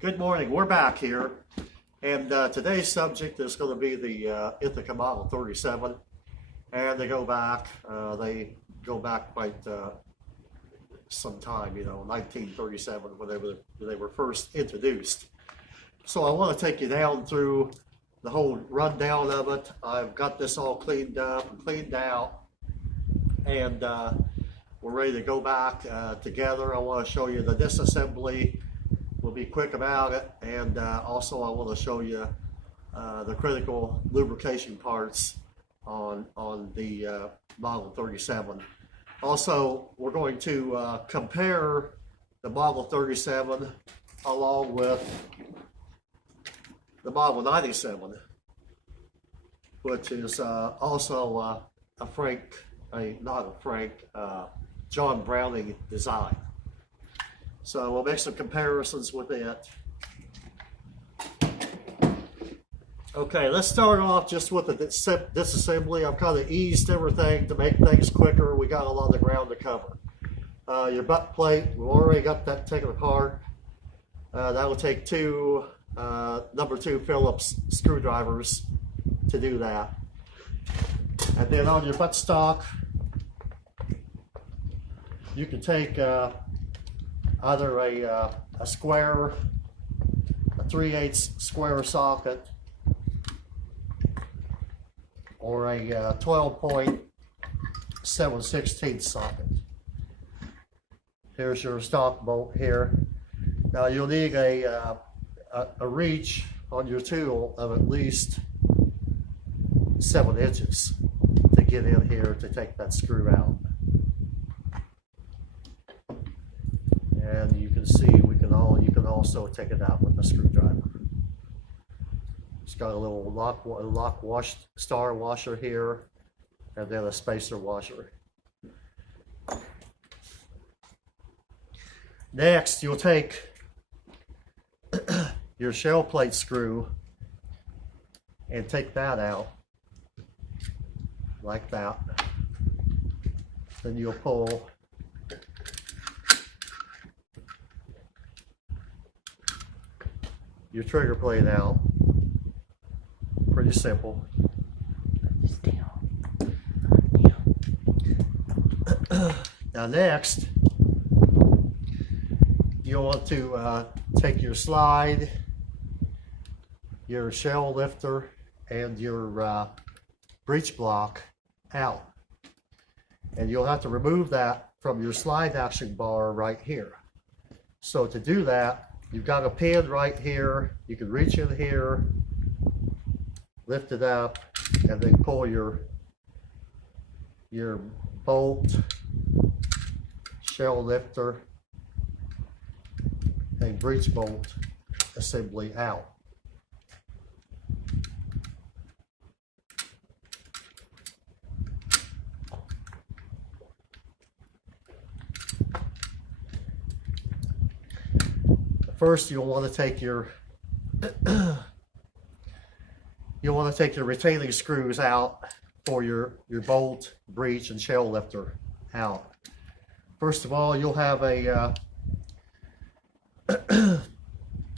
Good morning. We're back here, and today's subject is going to be the Ithaca Model 37. And they go back quite some time, 1937, when they were first introduced. So I want to take you down through the whole rundown of it. I've got this all cleaned up and cleaned out, and we're ready to go back together. I want to show you the disassembly. We'll be quick about it, and also I want to show you the critical lubrication parts on the Model 37. Also, we're going to compare the Model 37 along with the Model 97, which is also John Browning design. So we'll make some comparisons with it. Okay, let's start off just with the disassembly. I've kind of eased everything to make things quicker. We got a lot of ground to cover. Your butt plate, we've already got that taken apart. That will take two number 2 Phillips screwdrivers to do that. And then on your buttstock, you can take either a square, a 3/8 square socket, or a 12.7/16 socket. Here's your stock bolt here. Now you'll need a reach on your tool of at least 7 inches to get in here to take that screw out. And you can see you can also take it out with a screwdriver. It's got a little star washer here, and then a spacer washer. Next, you'll take your shell plate screw and take that out like that. Then you'll pull your trigger plate out. Pretty simple. Now next, you'll want to take your slide, your shell lifter, and your breech block out. And you'll have to remove that from your slide action bar right here. So to do that, you've got a pin right here. You can reach in here, lift it up, and then pull your bolt, shell lifter, and breech bolt assembly out. First, you'll want to take your retaining screws out for your bolt, breech, and shell lifter out. First of all, you'll have a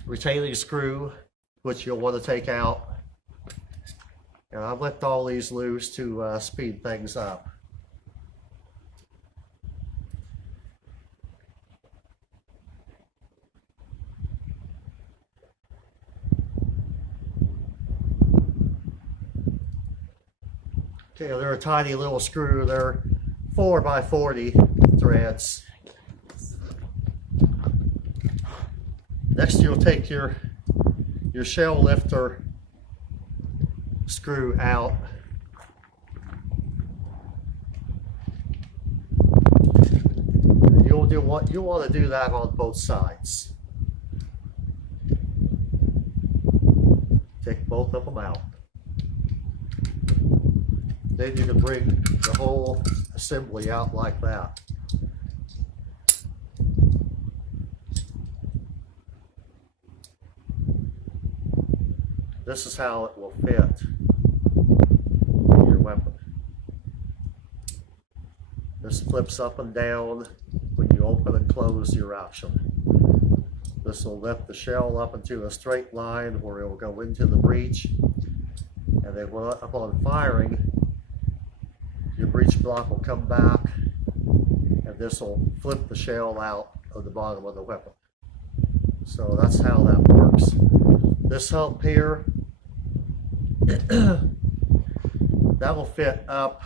retaining screw which you'll want to take out, and I've left all these loose to speed things up. Okay, they're a tiny little screw. They're 4x40 threads. Next, you'll take your shell lifter screw out. You'll want to do that on both sides. Take both of them out. Then you can bring the whole assembly out like that. This is how it will fit in your weapon. This flips up and down when you open and close your action. This will lift the shell up into a straight line where it will go into the breech, and then upon firing, your breech block will come back, and this will flip the shell out of the bottom of the weapon. So that's how that works. This hump here, that will fit up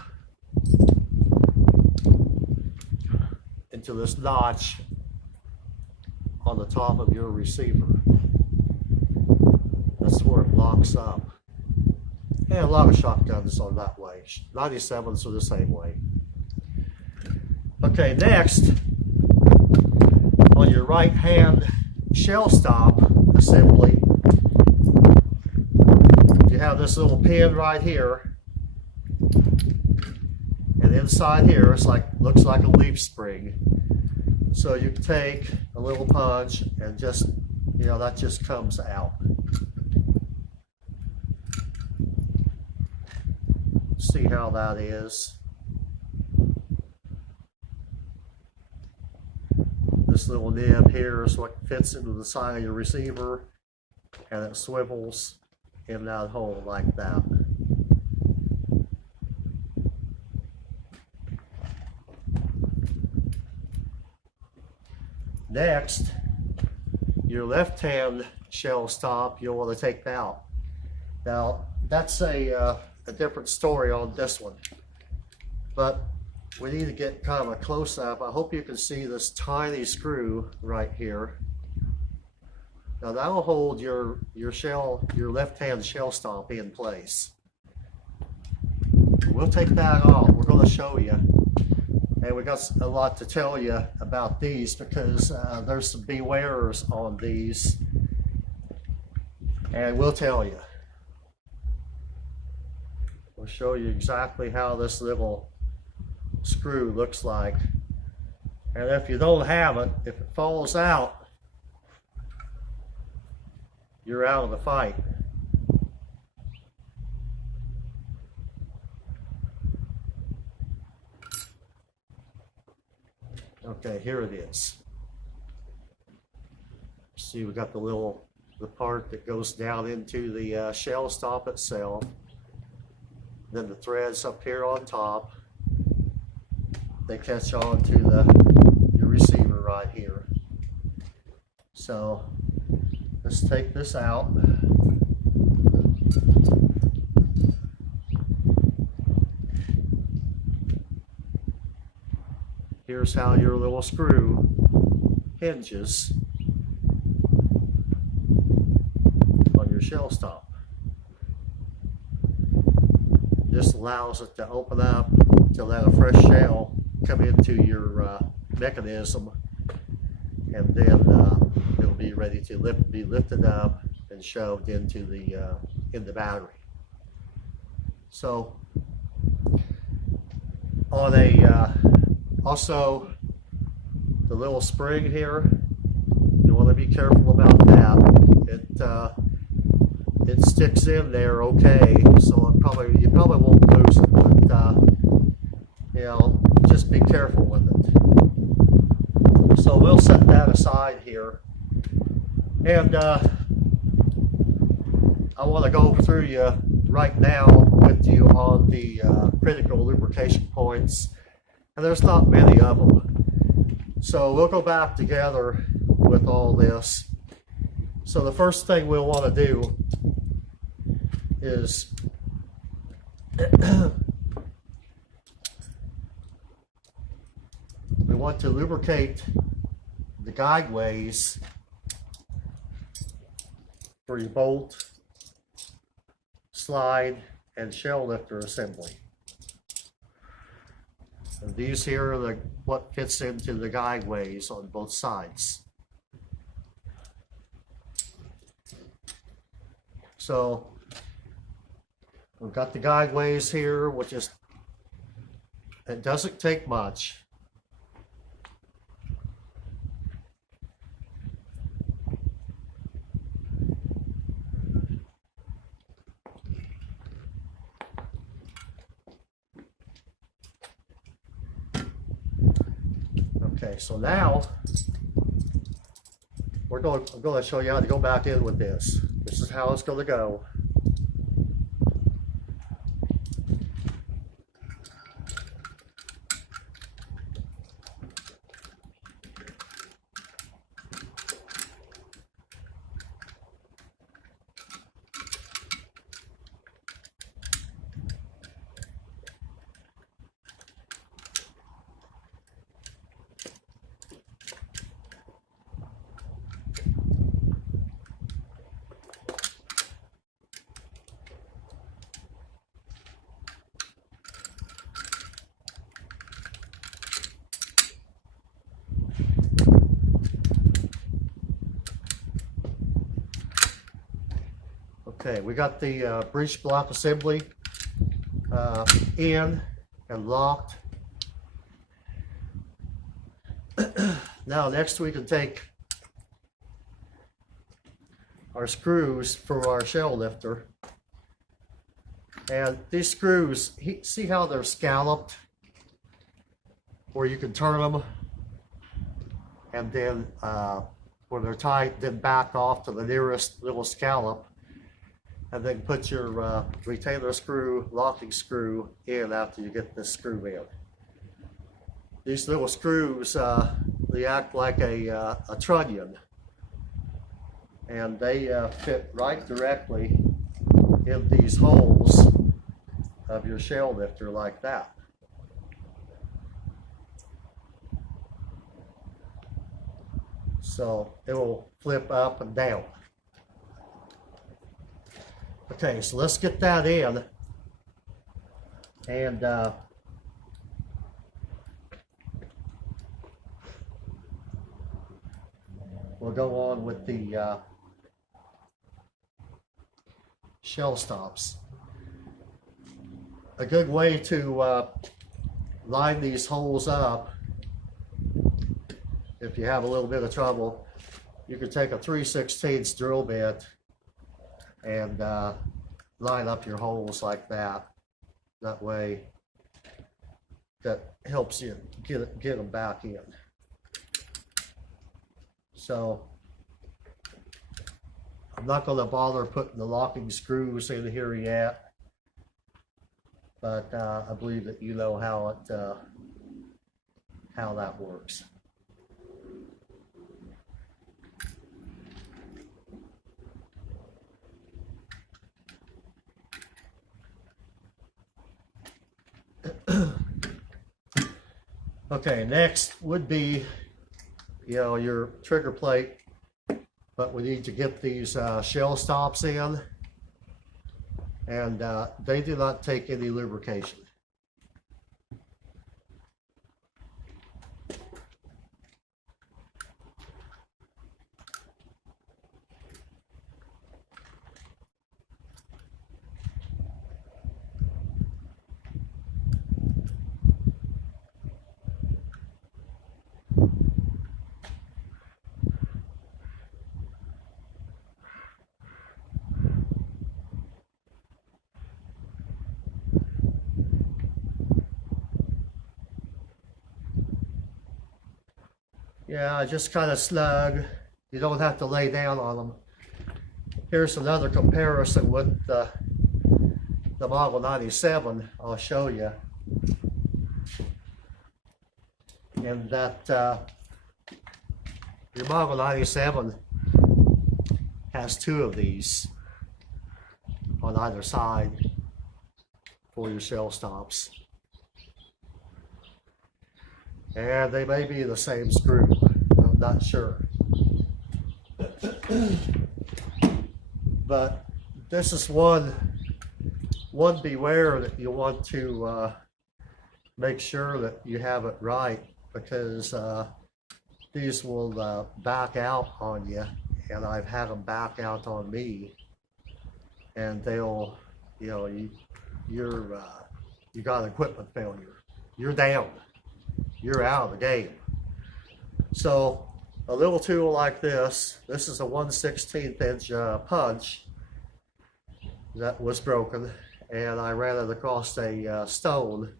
into this notch on the top of your receiver. That's where it locks up. And a lot of shotguns are that way. 97s are the same way. Okay, next, on your right hand shell stop assembly, you have this little pin right here, and inside here it's looks like a leaf spring. So you take a little punch and just, that just comes out. See how that is. This little nib here is what fits into the side of your receiver, and it swivels in that hole like that. Next, your left hand shell stop, you'll want to take out. Now, that's a different story on this one, but we need to get kind of a close-up. I hope you can see this tiny screw right here. Now that'll hold your left-hand shell stop in place. We'll take that off. We're going to show you, and we got a lot to tell you about these because there's some bewares on these, and we'll tell you. We'll show you exactly how this little screw looks like, and if you don't have it, if it falls out, you're out of the fight. Okay, here it is. See, we got the part that goes down into the shell stop itself. Then the threads up here on top, they catch on to your receiver right here. So let's take this out. Here's how your little screw hinges on your shell stop. This allows it to open up to let a fresh shell come into your mechanism, and then it'll be ready to be lifted up and shoved into the battery. So on also the little spring here, you want to be careful about that. It sticks in there okay, so you probably won't lose it, but just be careful with it. So we'll set that aside here, and I want to go through you right now with you on the critical lubrication points, and there's not many of them. So we'll go back together with all this. So the first thing we'll want to do is we want to lubricate the guideways for your bolt, slide, and shell lifter assembly. And these here are what fits into the guideways on both sides. So we've got the guideways here, which is, it doesn't take much. Okay, so now we're I'm going to show you how to go back in with this. This is how it's going to go. Okay, we got the breech block assembly in and locked. Now next we can take our screws for our shell lifter. And these screws, see how they're scalloped? Where you can turn them and then when they're tight, then back off to the nearest little scallop. And then put your retainer screw, locking screw in after you get this screw in. These little screws, they act like a trunnion. And they fit right directly in these holes of your shell lifter like that. So it will flip up and down. Okay, so let's get that in, and we'll go on with the shell stops. A good way to line these holes up, if you have a little bit of trouble, you can take a 3/16 drill bit and line up your holes like that. That way, that helps you get them back in. So, I'm not going to bother putting the locking screws in here yet, but I believe that you know how that works. Okay, next would be, your trigger plate, but we need to get these shell stops in, and they do not take any lubrication. Yeah, just kind of snug. You don't have to lay down on them. Here's another comparison with the Model 97 I'll show you. And that your Model 97 has two of these on either side for your shell stops. And they may be the same screw, I'm not sure. But this is one beware that you want to make sure that you have it right, because these will back out on you, and I've had them back out on me, and they'll, you got equipment failure. You're down. You're out of the game. So a little tool like this is a 1/16 inch punch that was broken, and I ran it across a stone,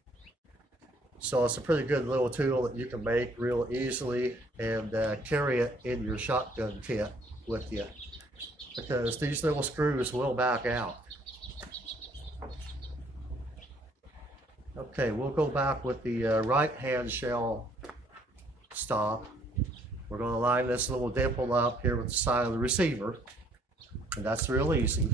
So it's a pretty good little tool that you can make real easily and carry it in your shotgun kit with you, because these little screws will back out. Okay, we'll go back with the right hand shell stop. We're going to line this little dimple up here with the side of the receiver, and that's real easy.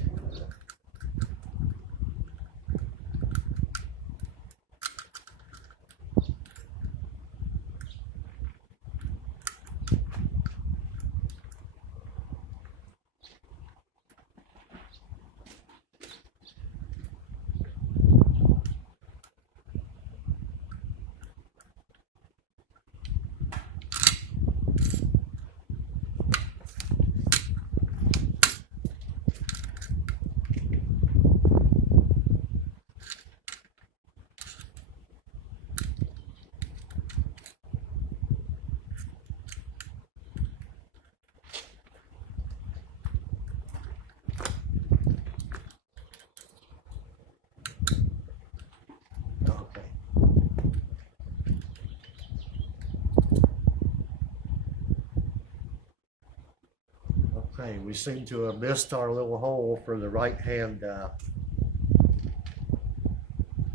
Okay, we seem to have missed our little hole for the right hand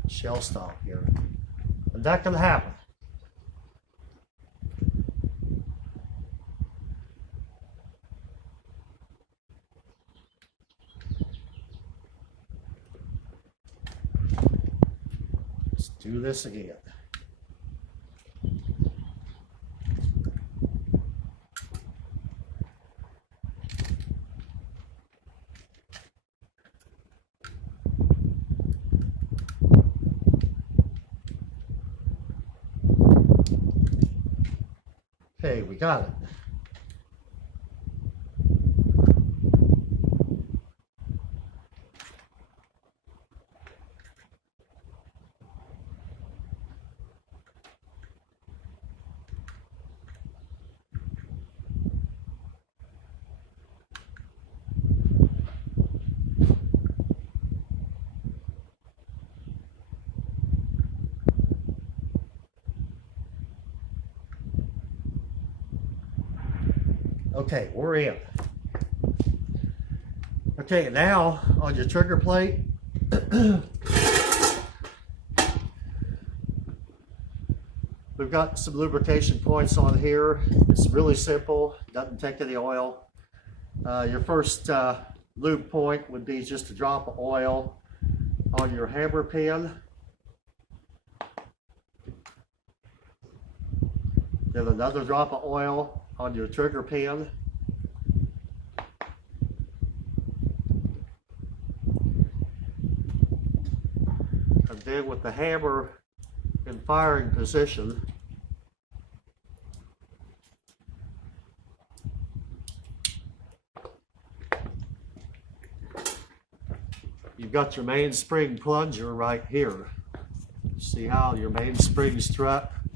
shell stop here. And that can happen. Let's do this again. Okay, we got it. Okay, we're in. Okay, now on your trigger plate, we've got some lubrication points on here. It's really simple, doesn't take any oil. Your first lube point would be just a drop of oil on your hammer pin. Then another drop of oil on your trigger pin. And then with the hammer in firing position, you've got your mainspring plunger right here. See how your mainspring strut